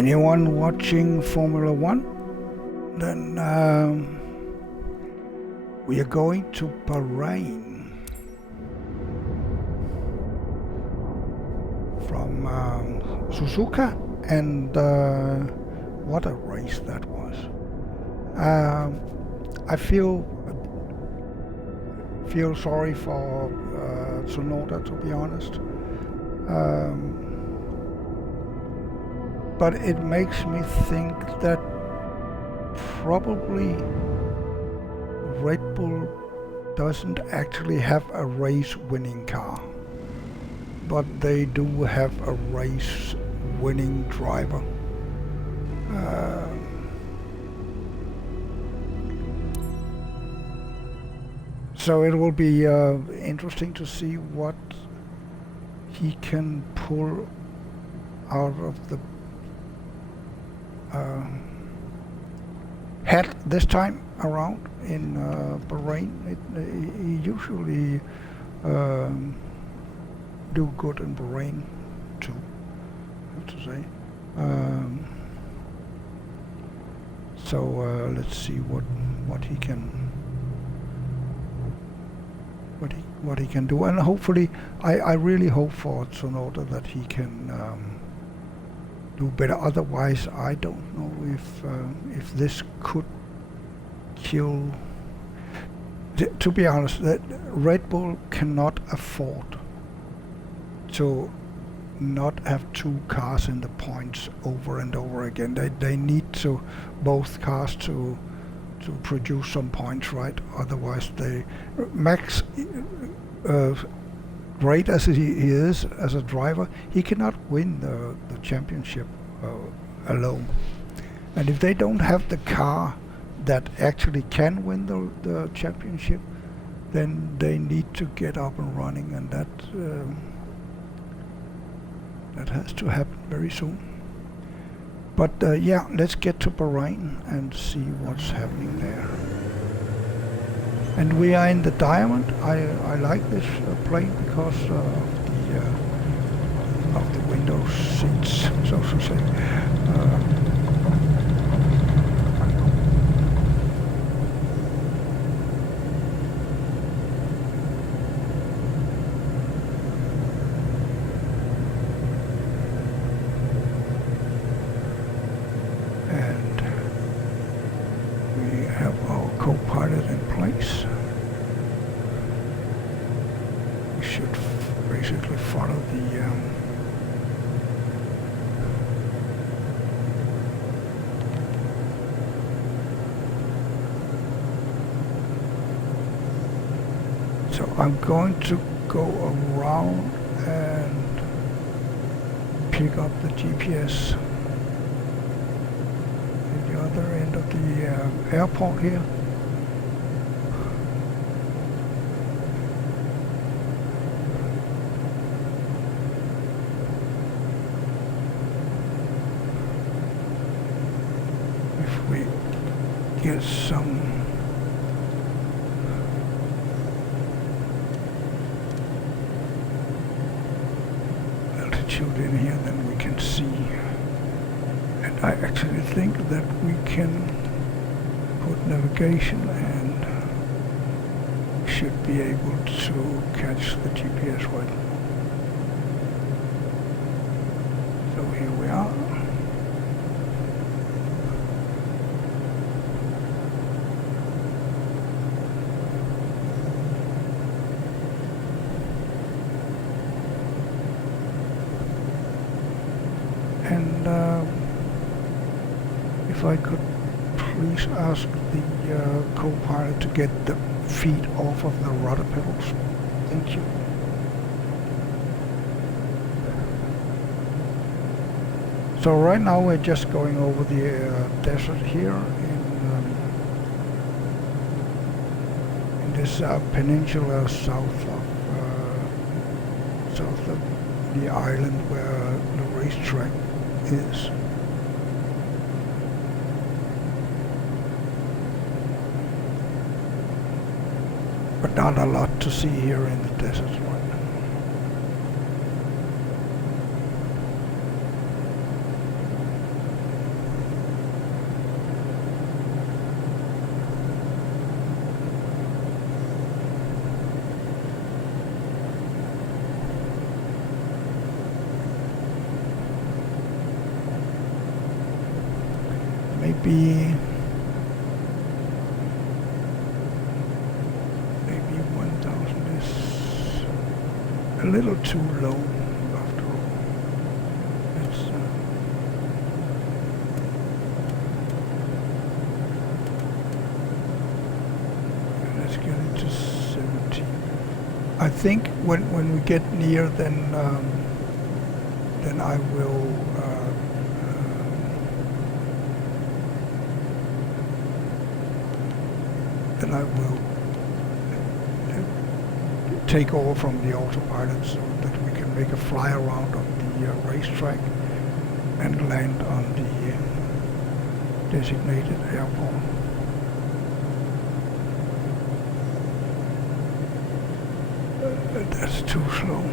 anyone watching Formula One, then we are going to Bahrain from Suzuka, and what a race that was. I feel sorry for Tsunoda, to be honest. But it makes me think that probably Red Bull doesn't actually have a race-winning car, but they do have a race-winning driver. So it will be interesting to see what he can pull out of the hat this time around in Bahrain. He usually do good in Bahrain too, I have to say. So let's see what he can do, and hopefully I really hope for Tsunoda that he can do better. Otherwise, I don't know if this could kill. To be honest, that Red Bull cannot afford to not have two cars in the points over and over again. They need to both cars to produce some points, right? Otherwise, Max, great as he is as a driver, he cannot win the championship alone. And if they don't have the car that actually can win the championship, then they need to get up and running, and that has to happen very soon. But yeah, let's get to Bahrain and see what's happening there. And we are in the Diamond. I like this plane because of the window seats, so to say. Co-pilot in place. We should basically follow the so I'm going to go around and pick up the GPS at the other end of the airport here. Get some altitude in here, then we can see. And I actually think that we can put navigation and should be able to catch the GPS right. So here we are. And if I could please ask the co-pilot to get the feet off of the rudder pedals. Thank you. So right now we're just going over the desert here in this peninsula south of the island where the racetrack is. But not a lot to see here in the desert right now. maybe 1,000 is a little too low after all. Let's get it to 17. I think when we get near, then I will take over from the autopilot so that we can make a fly around on the racetrack and land on the designated airport. That's too slow.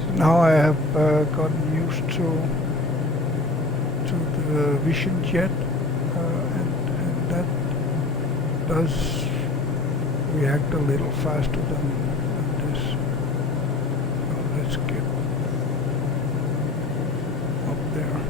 So now I have gotten used to the Visionjet, and that does react a little faster than this. So let's get up there.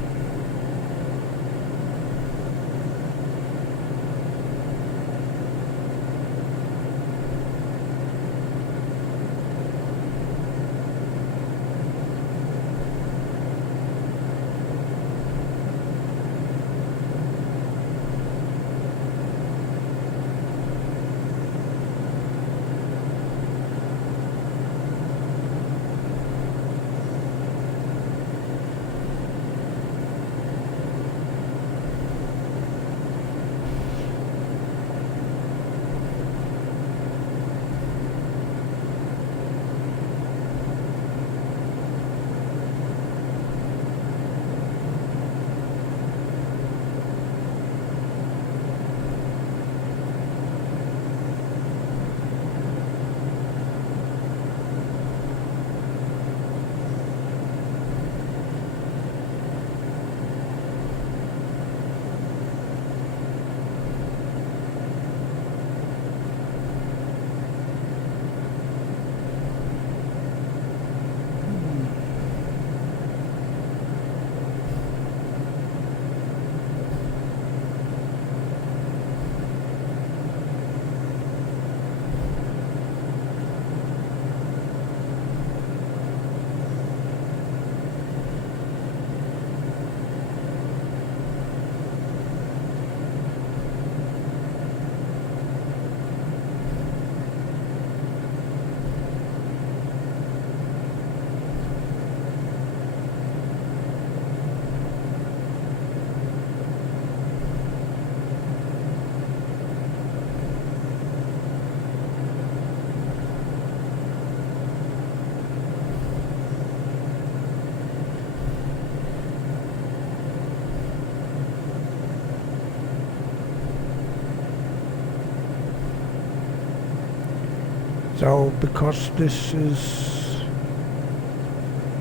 So because this is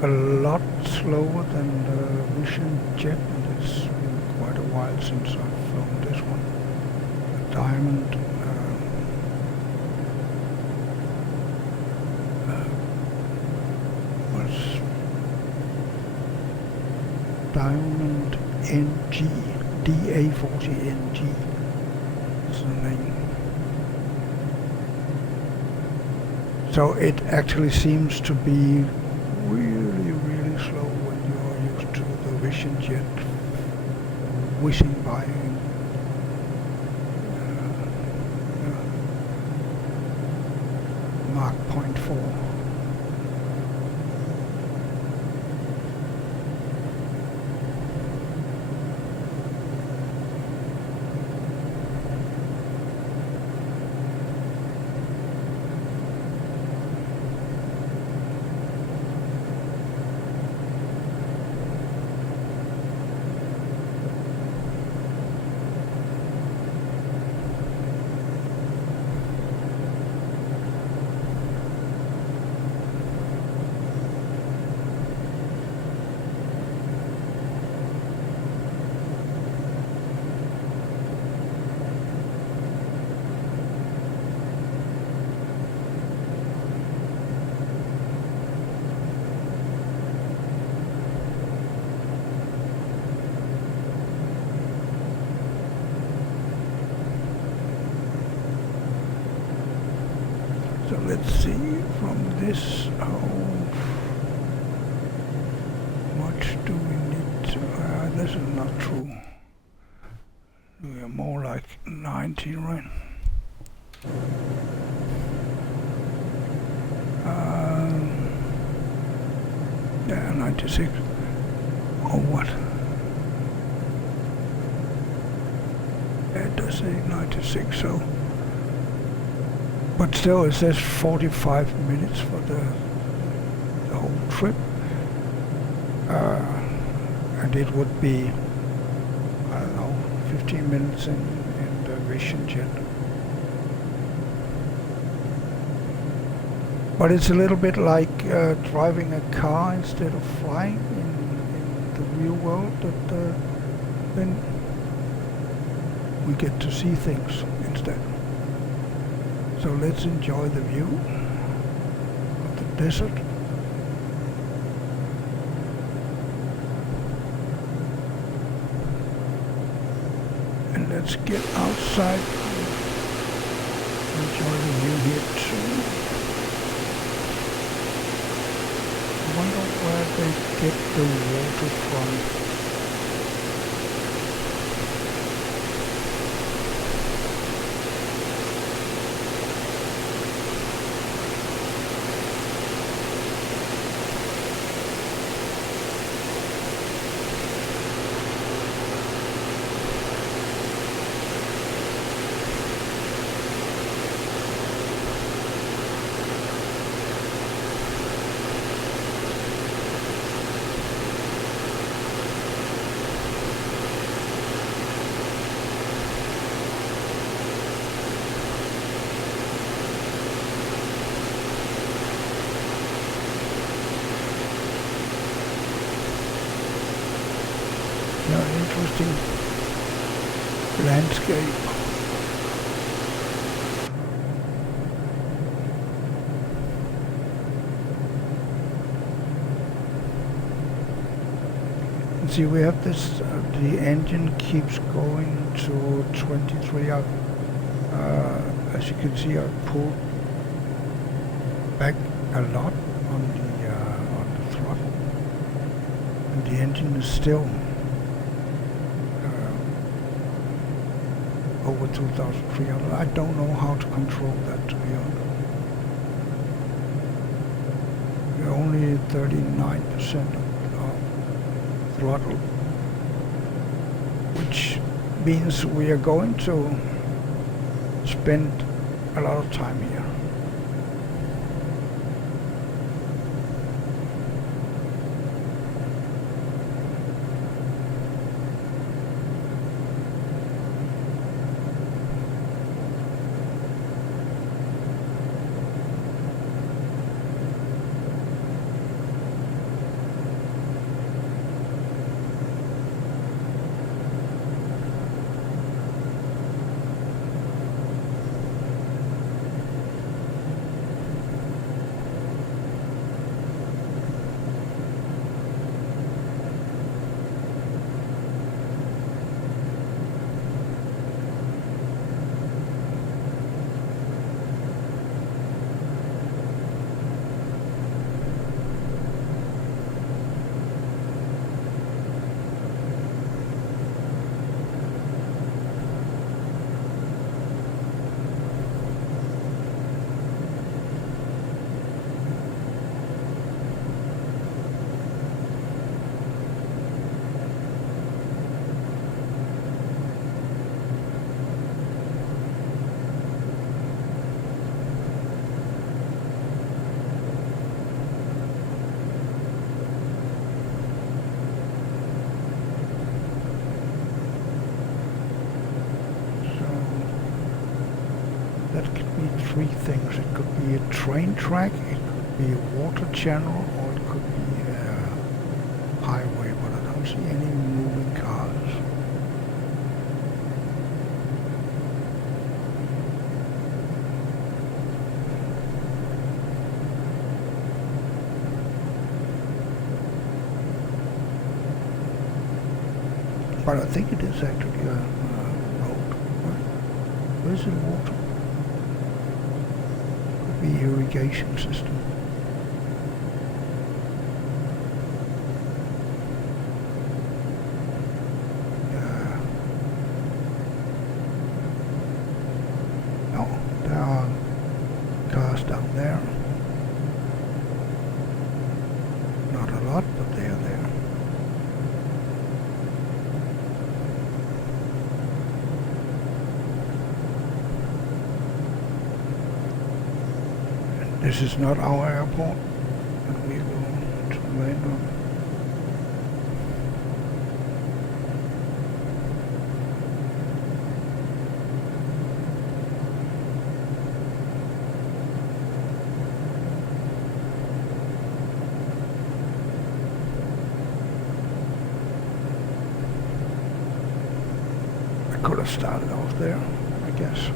a lot slower than the Visionjet, and it's been quite a while since I've flown this one, the Diamond was Diamond NG, DA40 NG is the name. So it actually seems to be really, really slow when you're used to the Visionjet whizzing by in Mach 0.4. So let's see from this how much do we need to, this is not true. We are more like 90, right? Yeah, 96. Or what? Yeah, it does say 96, so. But still, it says 45 minutes for the whole trip. And it would be, I don't know, 15 minutes in the Visionjet. But it's a little bit like driving a car instead of flying in the real world. That then we get to see things instead. So let's enjoy the view of the desert. And let's get outside and enjoy the view here too. I wonder where they get the water from. Interesting landscape. And see, we have this, the engine keeps going to 23 up. As you can see, I pulled back a lot on the throttle, and the engine is still over 2,300. I don't know how to control that, to be honest. We're only 39% of throttle, which means we are going to spend a lot of time here. Three things. It could be a train track, it could be a water channel, or it could be a highway, but I don't see any moving cars. But I think it is actually a road. Where's the water? heavy irrigation system. No, there are cars down there. Not a lot, but they are there. This is not our airport, and we go to land on. I could have started off there, I guess.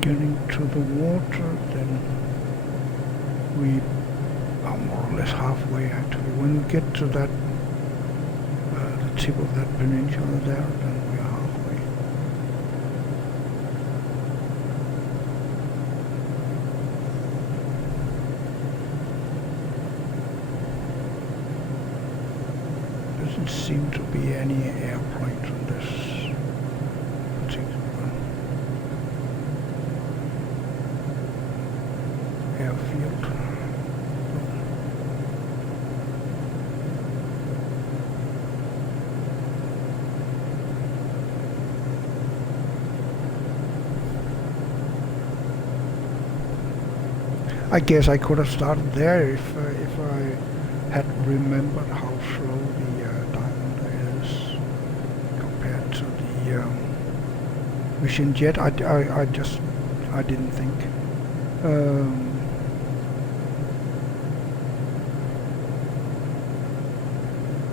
Getting to the water, then we are more or less halfway actually. When we get to that, the tip of that peninsula there, then we are halfway. Doesn't seem to be any airplanes on this particular airfield. I guess I could have started there if I had remembered how slow the Diamond is compared to the Visionjet. I didn't think.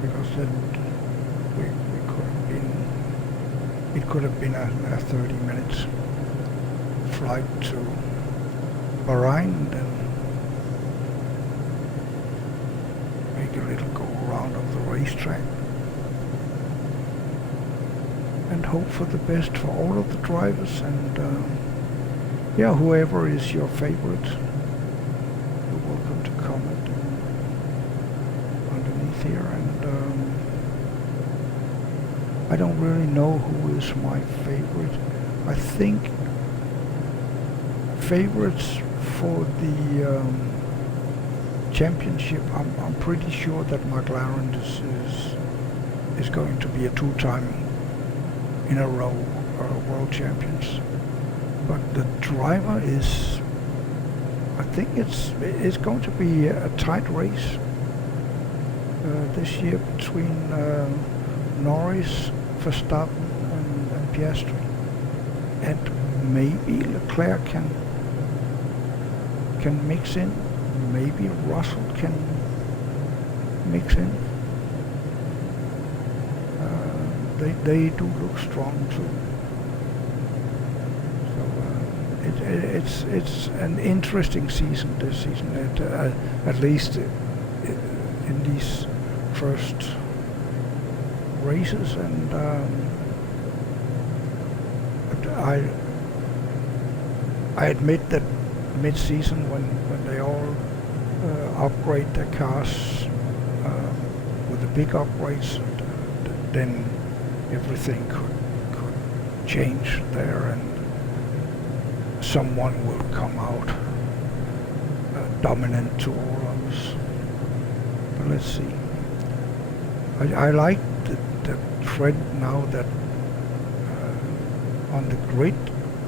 Because then we could have been, it could have been a 30 minutes flight to Bahrain, then make a little go around of the racetrack and hope for the best for all of the drivers, and yeah, whoever is your favorite, you're welcome to comment underneath here. And I don't really know who is my favorite. I think favorites for the championship, I'm pretty sure that McLaren is going to be a two-time in a row world champions. But the driver is, I think it's going to be a tight race this year between Norris, Verstappen and Piastri, and maybe Leclerc can mix in, maybe Russell can mix in. They do look strong too. So it's an interesting season this season, at least in these first races, and I admit that mid-season when they all upgrade their cars with the big upgrades, then everything could change there, and someone will come out dominant to all others. But let's see. I like the trend now that on the grid,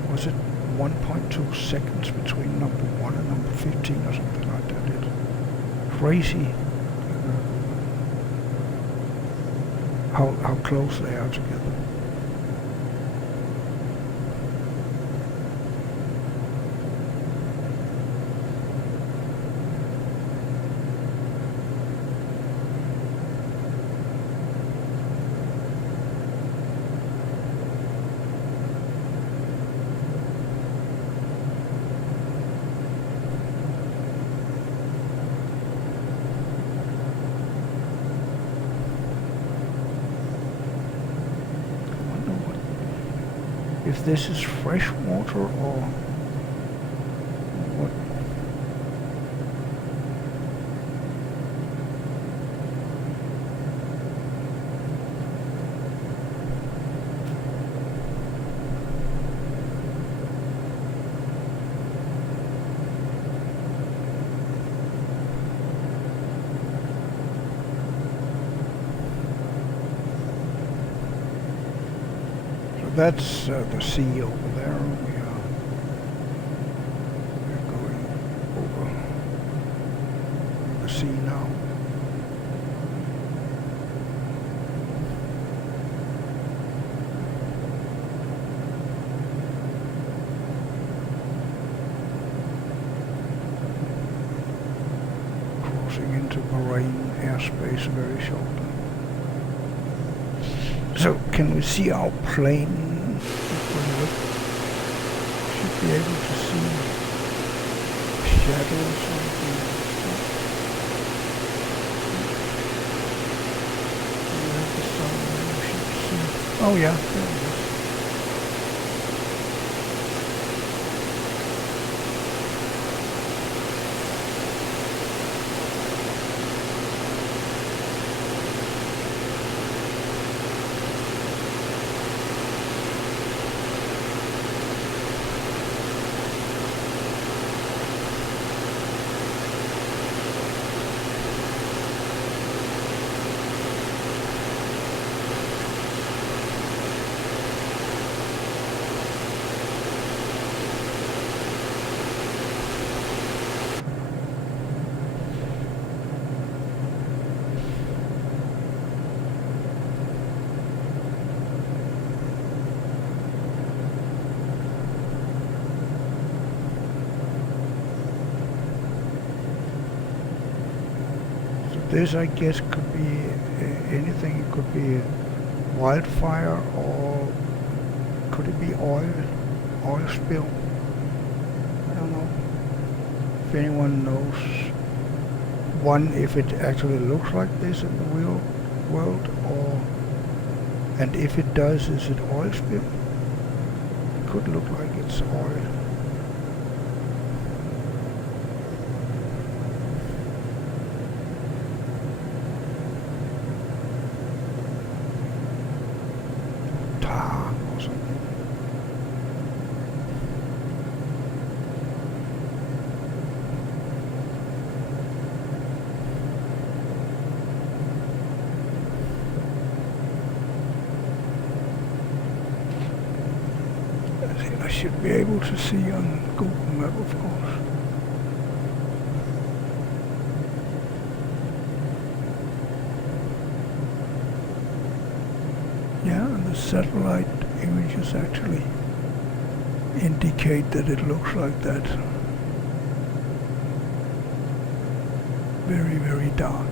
was it 1.2 seconds between number 1 and number 15 or something like that? It's crazy how close they are together. If this is fresh water or what. That's the sea over there. We're going over the sea now. Crossing into Bahrain airspace very shortly. So can we see our plane? Should be able to see shadows on the sun. We should see. Oh yeah, there it is. This, I guess, could be anything. It could be wildfire, or could it be oil spill? I don't know. If anyone knows, one, if it actually looks like this in the real world, and if it does, is it oil spill? It could look like it's oil. I should be able to see on Google Map, of course. Yeah, and the satellite images actually indicate that it looks like that. Very, very dark.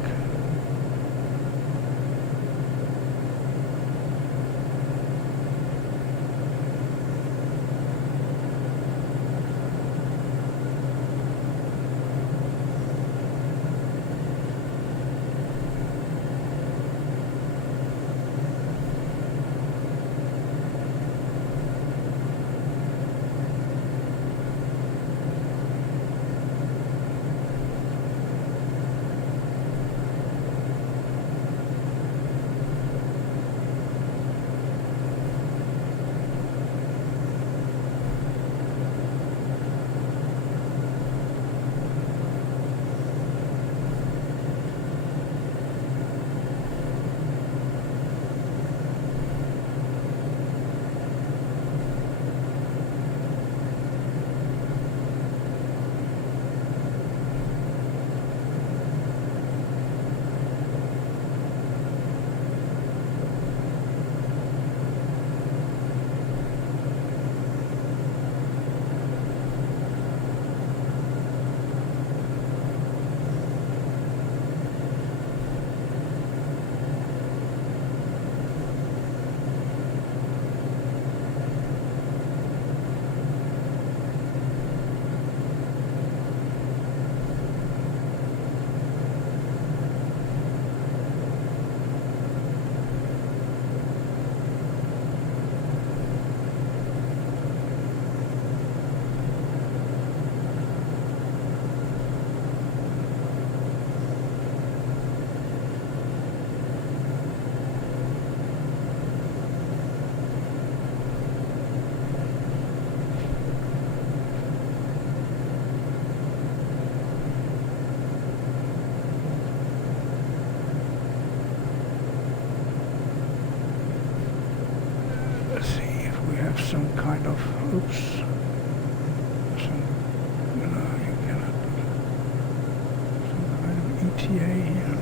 ETA here.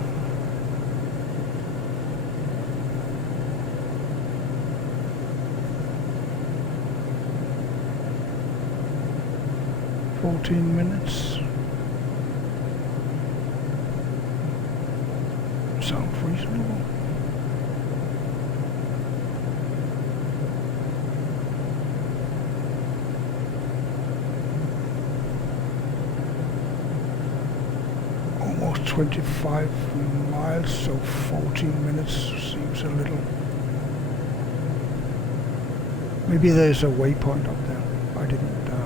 $14. Sounds reasonable. Almost 25 miles, so 14 minutes seems a little. Maybe there's a waypoint up there. I didn't notice.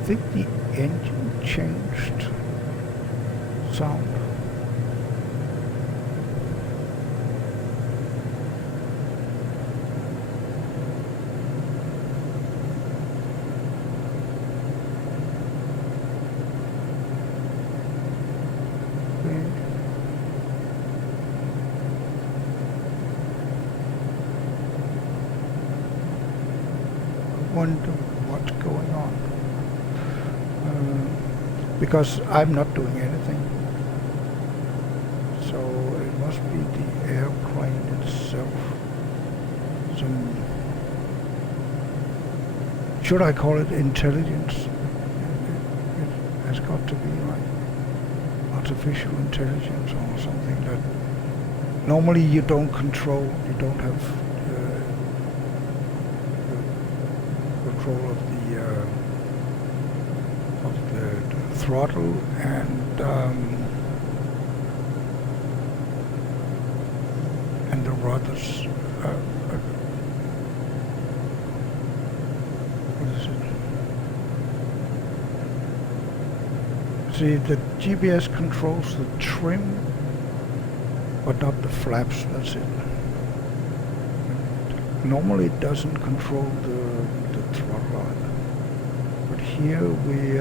I think the engine changed sound. I wonder what's going on. Because I'm not doing anything. So it must be the airplane itself. Some, should I call it intelligence? It has got to be like artificial intelligence or something that normally you don't control, you don't have control of the throttle and the rudders. What is it? See, the GPS controls the trim, but not the flaps. That's it. Normally, it doesn't control the throttle either. But here we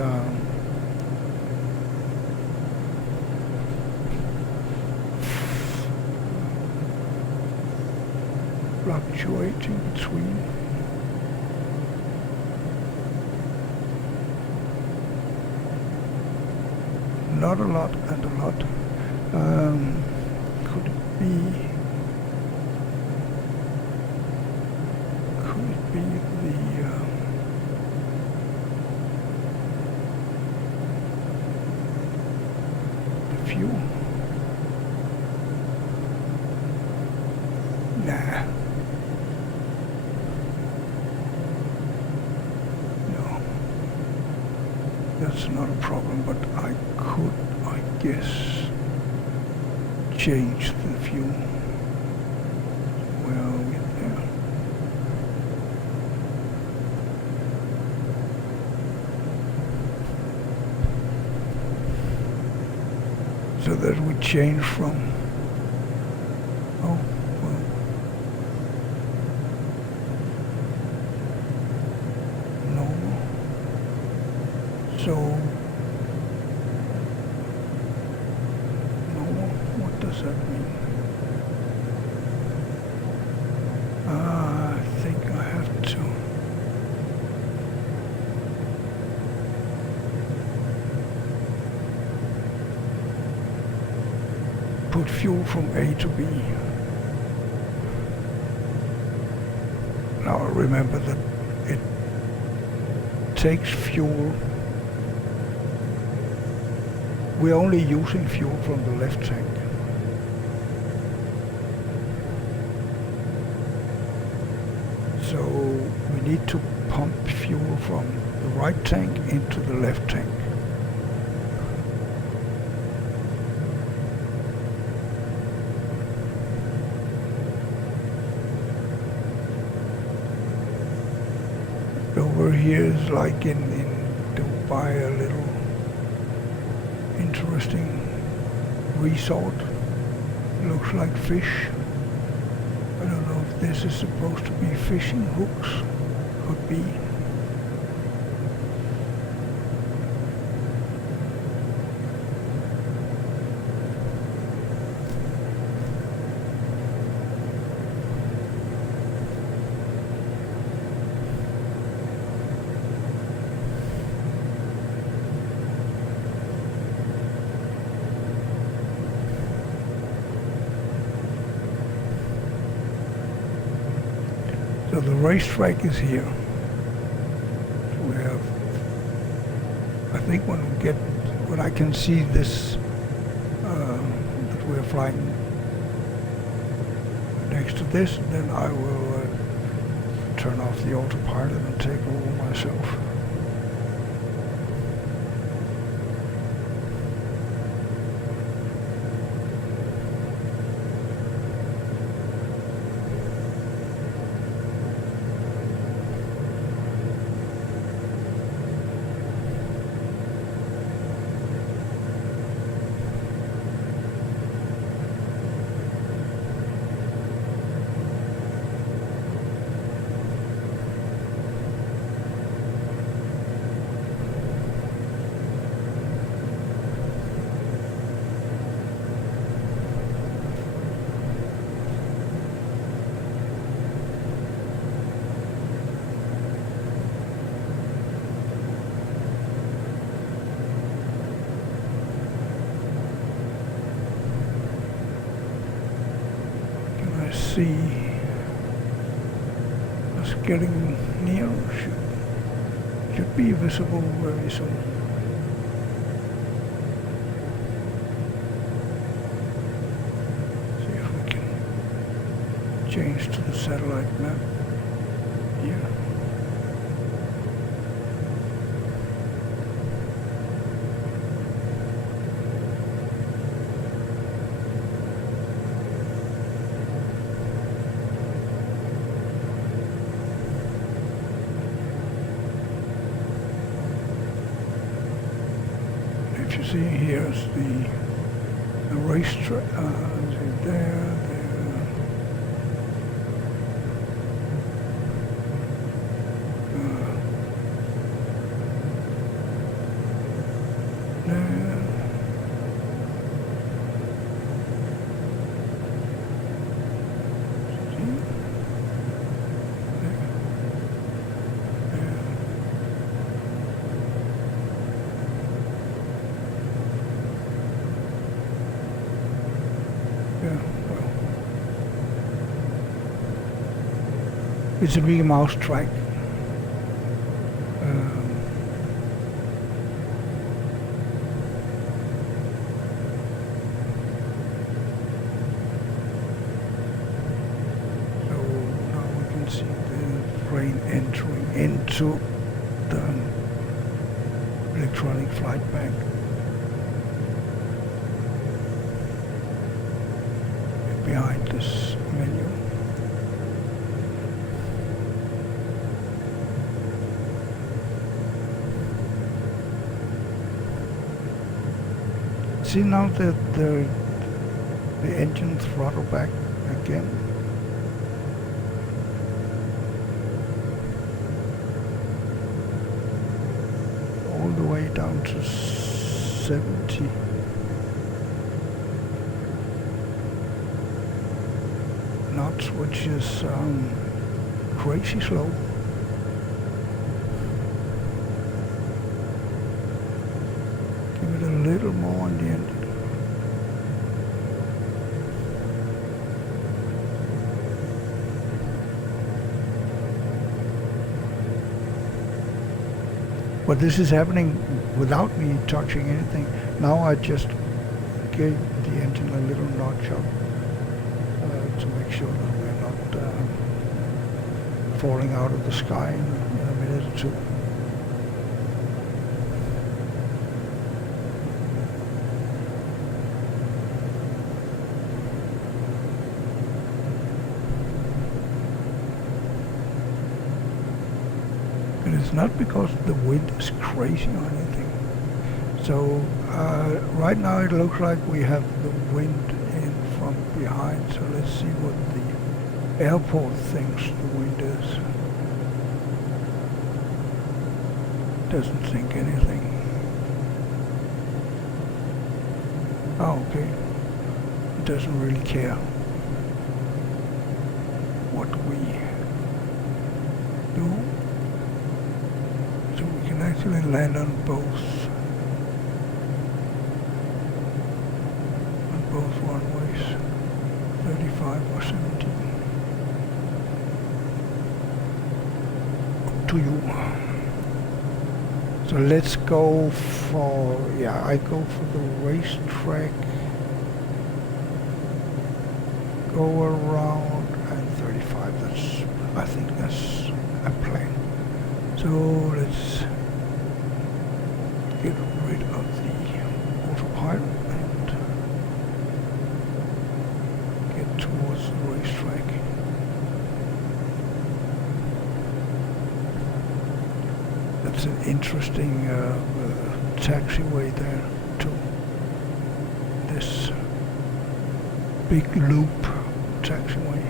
fluctuating between not a lot and a lot. Could it be the fuel? Nah. No. That's not a problem, but I could, I guess, change the fuel. Well, we get there. So that we change from, oh, well, normal. So, normal, what does that mean? I think I have to put fuel from A to B. Now remember that it takes fuel. We're only using fuel from the left tank. So we need to pump fuel from the right tank into the left tank. Over here is like in Dubai, a little interesting resort. Looks like fish. I don't know if this is supposed to be fishing hooks. Could be. the racetrack is here. So we have, I think when I can see this, that we're flying next to this, then I will turn off the autopilot and take over myself. See us getting near, should be visible very soon. See if we can change to the satellite map here. You see here's the racetrack, there. It's a Mickey Mouse track. So now we can see the plane entering into the electronic flight bank. Behind this menu. See now that the engine throttle back again. All the way down to 70. Knots, which is crazy slow. Give it a little more on the end. But this is happening without me touching anything. Now I just gave the engine a little notch up to make sure that we're not falling out of the sky in a minute or two. And it's not because the wind is crazy or anything. So right now it looks like we have the wind in from behind. So let's see what the airport thinks the wind is. Doesn't think anything. Oh, okay. It doesn't really care what we do. So we can actually land on both runways, 35 or 17. to you. So let's go for, yeah, I go for the racetrack, go around and 35, I think that's a plan. So let's get rid of the autopilot and get towards the racetrack. That's an interesting taxiway there too. This big loop taxiway.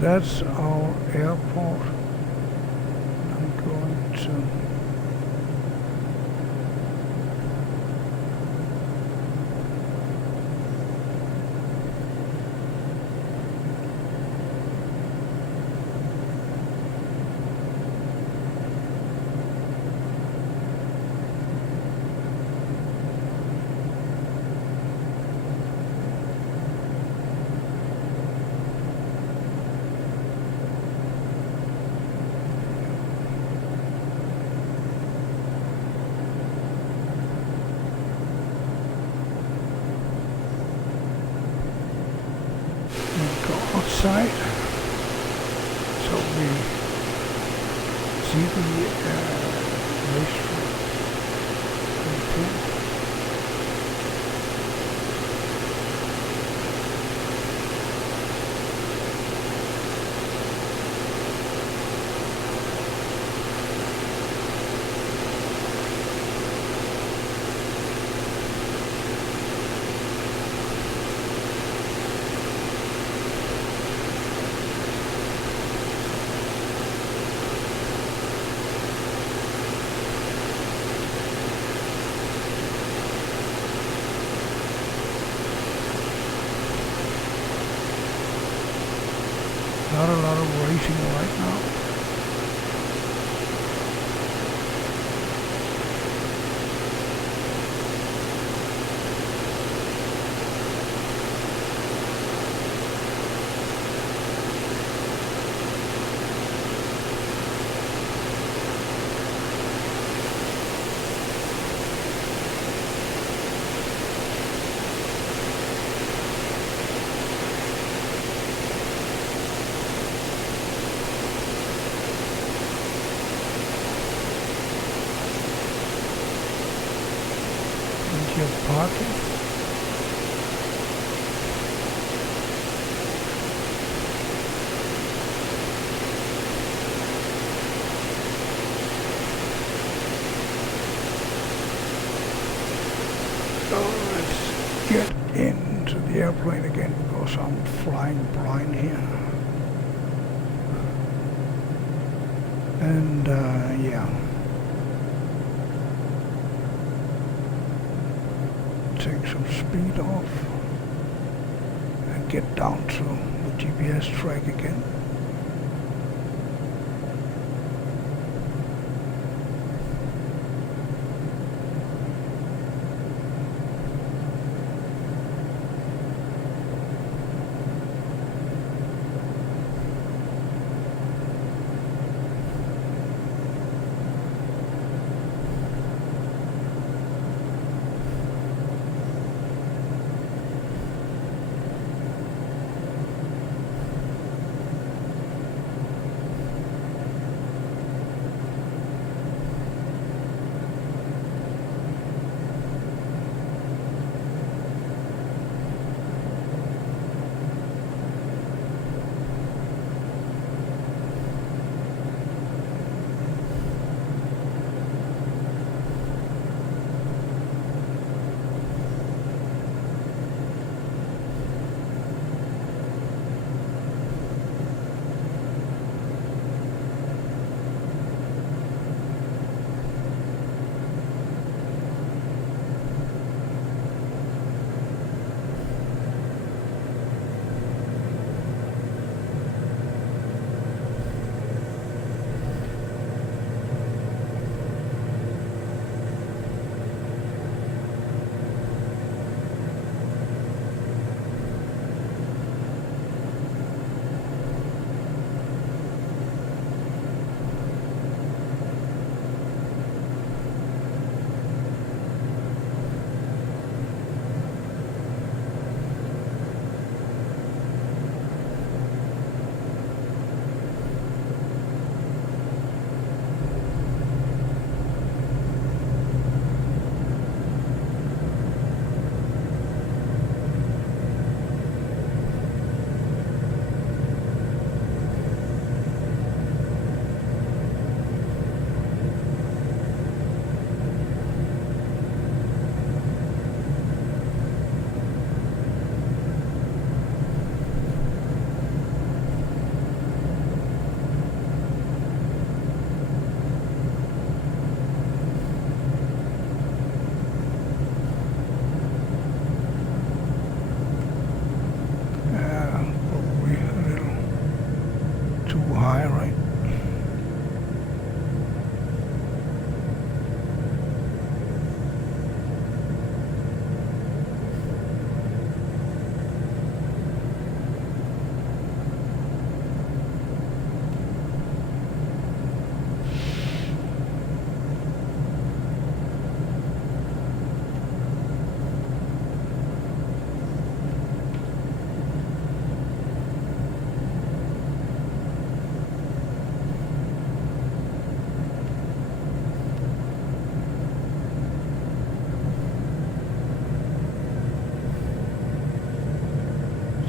That's our airport. I'm going to outside, so we see the racetrack. Not a lot of racing right now. parking. So let's get into the airplane again because I'm flying blind here. And yeah, take some speed off and get down to the GPS track again.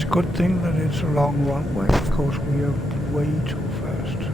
Good thing that it's a long runway because we are way too fast.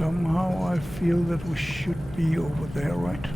Somehow I feel that we should be over there, right?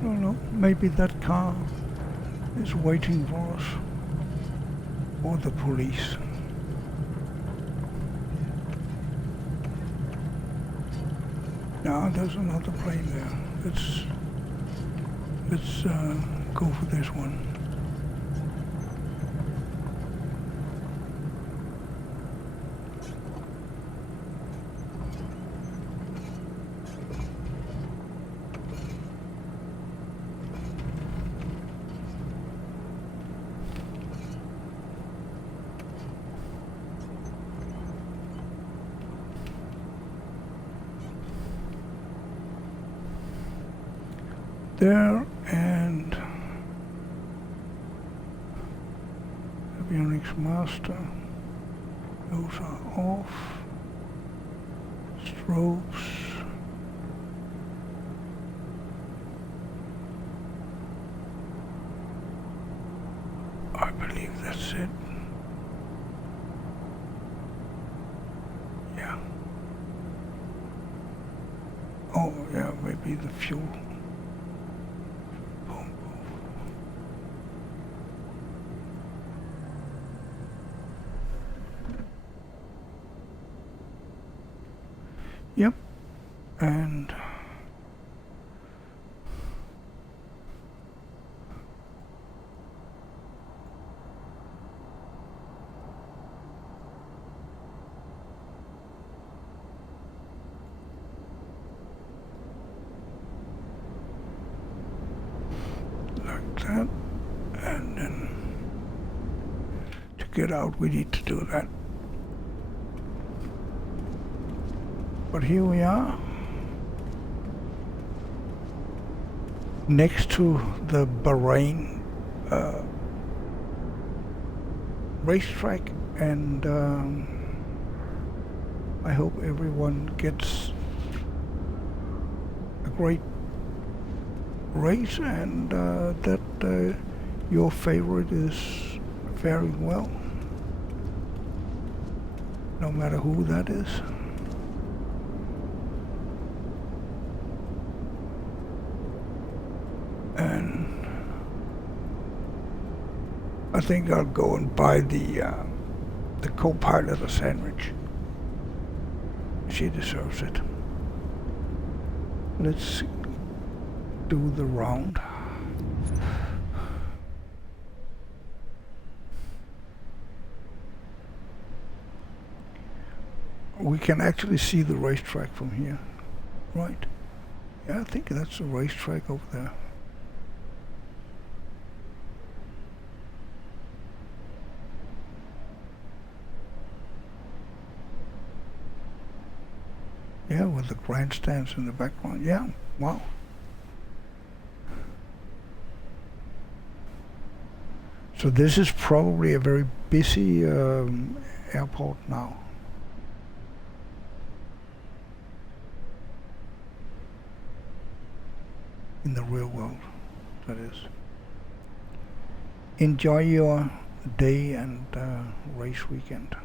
I don't know, maybe that car is waiting for us, or the police. Now there's another plane there. Let's go for this one. There, and avionics master, those are off, strobes, I believe that's it. Yeah. Oh yeah, maybe the fuel. Yep, and like that, and then to get out we need to do that. But here we are, next to the Bahrain Racetrack, and I hope everyone gets a great race, and that your favorite is faring well, no matter who that is. And I think I'll go and buy the co-pilot a sandwich. She deserves it. Let's do the round. We can actually see the racetrack from here, right? Yeah, I think that's the racetrack over there. Yeah, with the grandstands in the background. Yeah, wow. So this is probably a very busy airport now. In the real world, that is. Enjoy your day and race weekend.